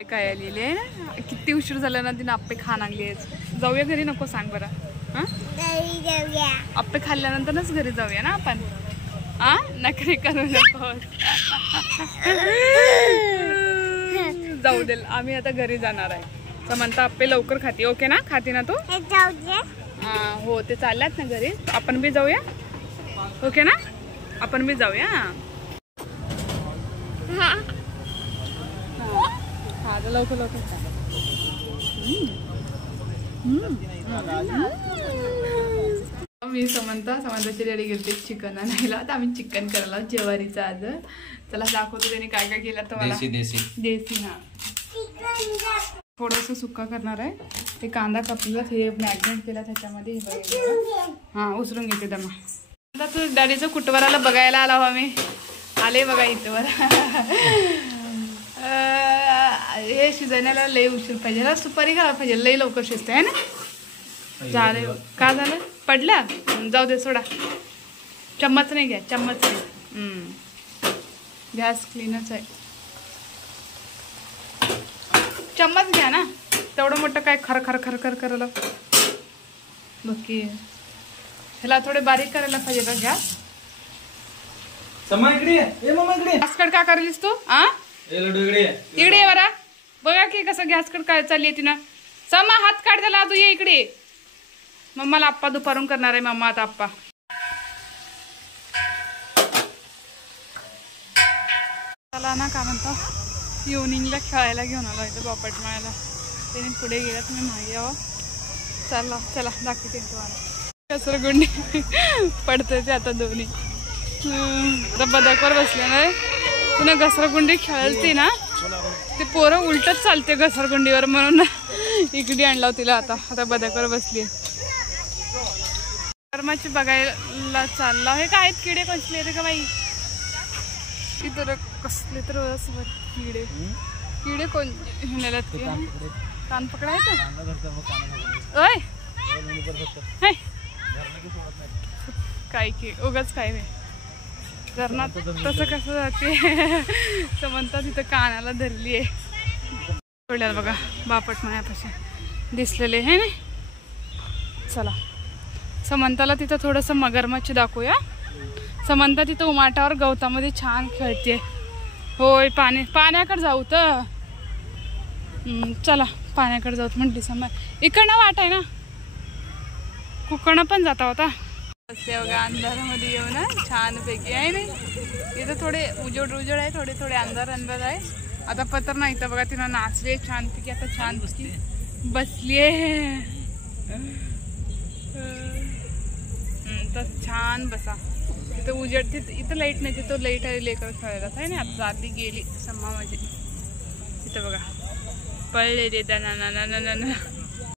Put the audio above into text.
काय आलेली आहे ना, किती उशीर झाला ना, तिने आप्पे खा लागली. जाऊया घरी, नको सांग बरं. आप्पे खाल्ल्यानंतरच घरी जाऊया ना आपण. नखरे करू नको. जाऊ दे, आम्ही आता घरी जाणार आहे. समंता आप्पे लवकर खाते. ओके ना, खाते ना तू? हो, ते चालल्यात ना घरी. आपण बी जाऊया. ओके ना, आपण बी जाऊया. हा, लवकर लवकर खा. मी समंताची रेडी गेलते चिकन आणायला. तर आम्ही चिकन करायला ज्वारीचं आज. चला दाखवतो त्याने काय काय केलं तर मला. देसी ना, थोडंसं सुक्का करणार आहे. ते कांदा कापलेला, हे मॅग्नेट केला त्याच्यामध्ये. हा, उचलून घेते दमा. आता तू डॅडीचं कुटवराला बघायला आला हो आम्ही. आले बघा इथं वर. हे शिजण्याला लई उशीर पाहिजे. सुपारी घाला पाहिजे, लई लवकर शिजते आहे ना. झालं का झालं, पडला, जाऊ दे सोडा. चम्मच नाही घ्या, चम्मच नाही. गॅस क्लीनच आहे. चम्मच घ्या ना, तेवढं मोठं काय खर खर खर खर करायला. बाकी ह्याला थोडे बारीक करायला पाहिजे का गॅस. गॅसकड का करायलीस तू? इकडे बरा, बघा की कसं गॅसकड काय चालली आहे तिनं. समा हात काढ त्याला, तू ये इकडे. मम्माला आप्पा दुपारून करणार आहे. मम्मा आता आप्पा चला ना, काय म्हणता, इव्हनिंगला खेळायला घेऊन आलो इथं बापट माळ्याला. त्याने पुढे गेला, तुम्ही मागे यावं. चला चला दाखवते तुम्हाला. घसरगुंडी पडते ते आता दोन्ही. आता बदकवर बसले ना, पुन्हा घसरगुंडी खेळते ना, ते पोरं उलटच चालते घसरगुंडीवर, म्हणून इकडे आणला तिला. आता बदकवर बसली. कर्माची बघायला चालला. हे काय आहेत किडे कसले रे का बाई, इतर कसले तर किडे. किडे कोण नेल्यात की, कान पकडायचं. ओय काय की उगाच काय वे धरणात तसं कसं जाते. तर म्हणतात तिथं कानाला धरली आहे. सोडल्याला बघा बापट मायापाशी दिसलेले आहे ना. चला समंताला तिथं थोडंसं मगरमच्छ दाखवूया. समंता तिथं उमाटावर गवतामध्ये छान खेळते. होय, पाण्याकडे जाऊ तर. चला पाण्याकडे जाऊ म्हटली समज. इकडनं वाट आहे ना, कुकडनं पण जाता होता. बसले बघा अंधारामध्ये येऊ ना, छानपैकी आहे नाही. इथं थोडे उजेड आहे, थोडे थोडे अंधार आहे. आता पत्र नाही तर बघा, तिनं नाचले छानपैकी. आता छान बसली तर छान बसा. इथं उजेड, इथं लाईट नाही, तिथं लाईट आहे. लेकर खेळायला आहे ना. आता आधी गेली सम्मा माझी. इथं बघा पळले रे दाना.